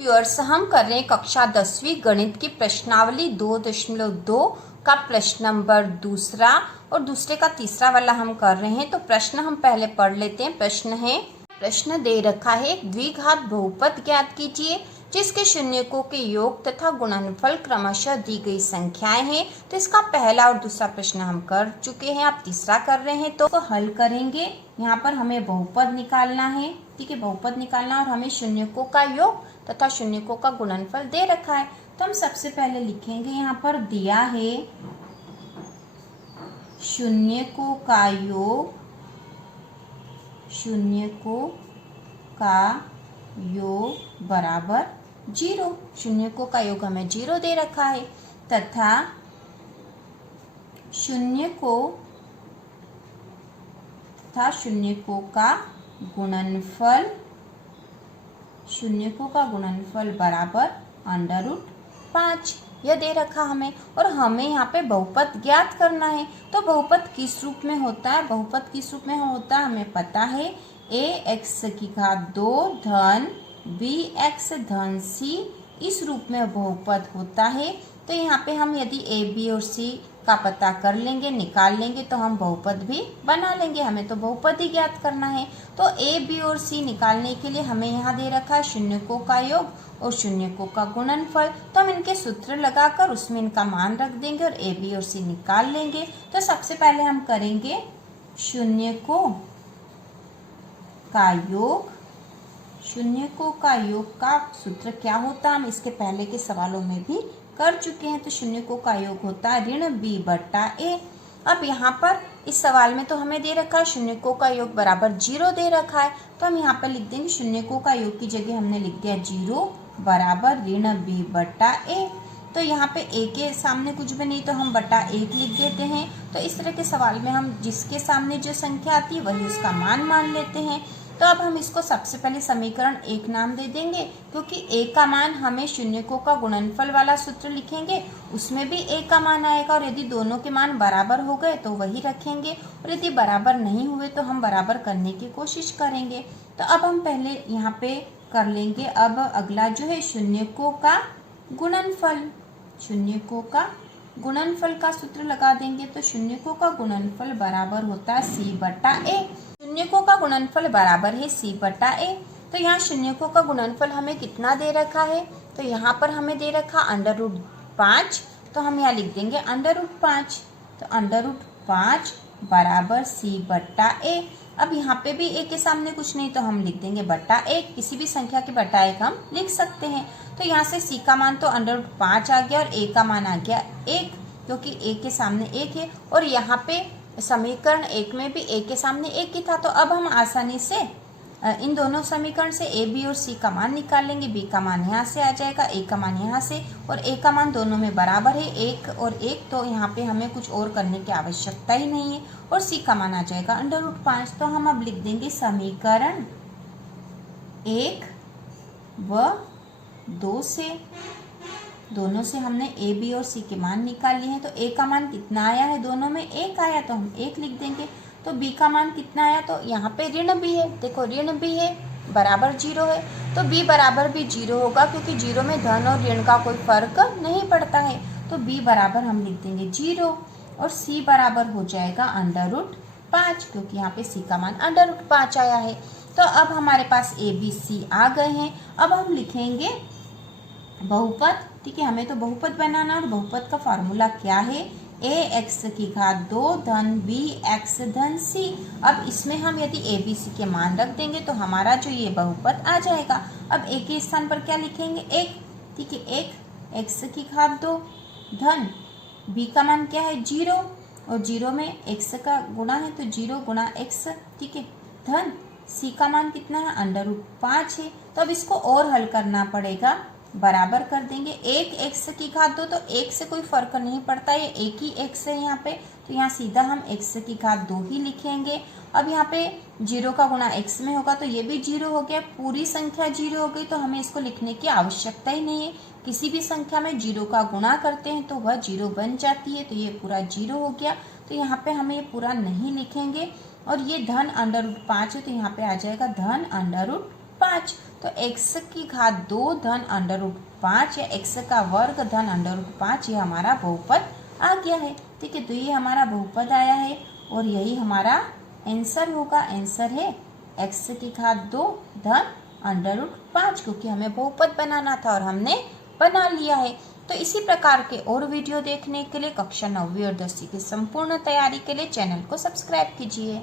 Viewers, हम कर रहे हैं कक्षा 10वीं गणित की प्रश्नावली 2.2 का प्रश्न नंबर दूसरा और दूसरे का तीसरा वाला हम कर रहे हैं। तो प्रश्न हम पहले पढ़ लेते हैं। प्रश्न दे रखा है, एक द्विघात बहुपद ज्ञात कीजिए जिसके शून्यकों के योग तथा गुणनफल क्रमशः दी गई संख्याएं हैं। तो इसका पहला और दूसरा प्रश्न हम कर चुके हैं, आप तीसरा कर रहे हैं तो हल करेंगे। यहाँ पर हमें बहुपद निकालना है, ठीक है, बहुपद निकालना और हमें शून्यकों का योग तथा शून्यकों का गुणनफल दे रखा है। तो हम सबसे पहले लिखेंगे, यहाँ पर दिया है शून्यकों का योग, शून्यकों का योग बराबर 0। शून्यकों का योग हमें 0 दे रखा है तथा शून्यकों का गुणनफल, शून्यकों का गुणनफल बराबर √5 यह दे रखा हमें। और हमें यहाँ पे बहुपद ज्ञात करना है। तो बहुपद किस रूप में होता है? बहुपद किस रूप में होता है हमें पता है, ax2 धन bx धन c इस रूप में बहुपद होता है। तो यहाँ पे हम यदि a b और c का पता कर लेंगे, निकाल लेंगे तो हम बहुपद भी बना लेंगे। हमें तो बहुपद ही ज्ञात करना है। तो a b और c निकालने के लिए हमें यहाँ दे रखा है शून्यकों का योग और शून्यकों का गुणनफल। तो हम इनके सूत्र लगाकर उसमें इनका मान रख देंगे और a b और c निकाल लेंगे। तो सबसे पहले हम करेंगे शून्यकों का योग। शून्यकों का योग का सूत्र क्या होता है हम इसके पहले के सवालों में भी कर चुके हैं। तो शून्यकों का योग होता है ऋण b/a। अब यहाँ पर इस सवाल में तो हमें दे रखा है शून्यकों का योग बराबर 0 दे रखा है। तो हम यहाँ पर लिख देंगे शून्यकों का योग की जगह हमने लिख दिया 0 बराबर ऋण b/a। तो यहाँ पे a के सामने कुछ भी नहीं तो हम बटा 1 लिख देते हैं। तो इस तरह के सवाल में हम जिसके सामने जो संख्या आती है वही उसका मान लेते हैं। तो अब हम इसको सबसे पहले समीकरण 1 नाम दे देंगे, क्योंकि a का मान हमें शून्यकों का गुणनफल वाला सूत्र लिखेंगे उसमें भी a का मान आएगा। और यदि दोनों के मान बराबर हो गए तो वही रखेंगे और यदि बराबर नहीं हुए तो हम बराबर करने की कोशिश करेंगे। तो अब हम पहले यहाँ पे कर लेंगे। अब अगला जो है शून्यकों का गुणनफल, शून्यकों का गुणनफल का सूत्र लगा देंगे। तो शून्यकों का गुणनफल बराबर होता है c/a। शून्यकों का गुणनफल बराबर है c/a। तो यहाँ शून्यकों का गुणनफल हमें कितना दे रखा है? तो यहाँ पर हमें दे रखा √5। तो हम यहाँ लिख देंगे √5। तो √5 बराबर c/a। अब यहाँ पे भी a के सामने कुछ नहीं तो हम लिख देंगे बटा 1। किसी भी संख्या के बटा 1 हम लिख सकते हैं। तो यहाँ से c का मान तो √5 आ गया और a का मान आ गया 1, क्योंकि a के सामने 1 है। और यहाँ पे समीकरण 1 में भी a के सामने 1 ही था। तो अब हम आसानी से इन दोनों समीकरण से a b और c का मान निकाल लेंगे। b का मान यहाँ से आ जाएगा, a का मान यहाँ से, और a का मान दोनों में बराबर है 1 और 1। तो यहाँ पे हमें कुछ और करने की आवश्यकता ही नहीं है। और c का मान आ जाएगा √5। तो हम अब लिख देंगे समीकरण 1 व 2 से, दोनों से हमने a b और c के मान निकाल लिए हैं। तो a का मान कितना आया है? दोनों में 1 आया तो हम 1 लिख देंगे। तो b का मान कितना आया? तो यहाँ पे ऋण b है, देखो ऋण b है बराबर 0 है। तो b बराबर भी 0 होगा, क्योंकि 0 में धन और ऋण का कोई फर्क नहीं पड़ता है। तो b बराबर हम लिख देंगे 0 और c बराबर हो जाएगा √5, क्योंकि यहाँ पे c का मान √5 आया है। तो अब हमारे पास a b c आ गए हैं। अब हम लिखेंगे बहुपद, ठीक है, हमें तो बहुपद बनाना है। और बहुपद का फार्मूला क्या है? ax2 धन bx धन c। अब इसमें हम यदि a b c के मान रख देंगे तो हमारा जो ये बहुपद आ जाएगा। अब a के स्थान पर क्या लिखेंगे? 1, ठीक है, 1 x2 धन b का मान क्या है? 0 और 0 में x का गुणा है तो 0 गुणा x, ठीक है, धन c का मान कितना है? √5 है। तो अब इसको और हल करना पड़ेगा, बराबर कर देंगे। 1 x2 तो 1 से कोई फर्क नहीं पड़ता, ये एक ही x है यहाँ पे। तो यहाँ सीधा हम x2 ही लिखेंगे। अब यहाँ पे 0 का गुणा x में होगा तो ये भी 0 हो गया, पूरी संख्या 0 हो गई। तो हमें इसको लिखने की आवश्यकता ही नहीं है। किसी भी संख्या में 0 का गुणा करते हैं तो वह 0 बन जाती है। तो ये पूरा 0 हो गया। तो यहाँ पे हमें ये पूरा नहीं लिखेंगे। और ये धन √5 है तो यहाँ पे आ जाएगा धन √5। तो x की घात 2 धन अंडर रूट 5 या x का वर्ग धन अंडर रूट 5 ये हमारा बहुपद आ गया है। ठीक है, तो ये हमारा बहुपद आया है और यही हमारा आंसर होगा। आंसर है x की घात 2 धन अंडर रूट 5, क्योंकि हमें बहुपद बनाना था और हमने बना लिया है। तो इसी प्रकार के और वीडियो देखने के लिए कक्षा 9वीं और 10वीं की संपूर्ण तैयारी के लिए चैनल को सब्सक्राइब कीजिए।